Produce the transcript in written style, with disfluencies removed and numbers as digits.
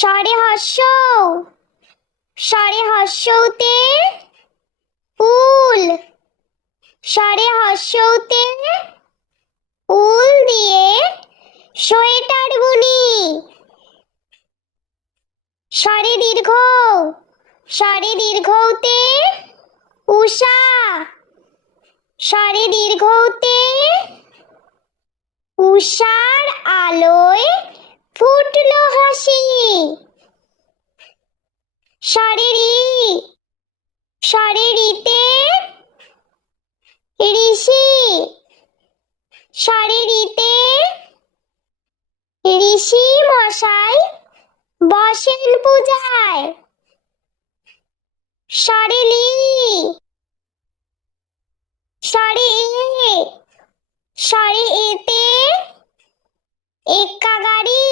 স্বরে হর্ষৌ, স্বরে হর্ষৌতে উল, স্বরে হর্ষৌতে উল দিয়ে সোয়েটার বুনি। স্বরে দীর্ঘ, স্বরে দীর্ঘৌতে উষা, স্বরে দীর্ঘৌতে উষার আলোয় ফুটলো হাসি। স্বরে রি, স্বরে রিতে ঋষি, স্বরে রিতে ঋষি মশাই বসেন পূজায়। স্বরে লি, স্বরে এ, স্বরে এতে এক্কা গাড়ি।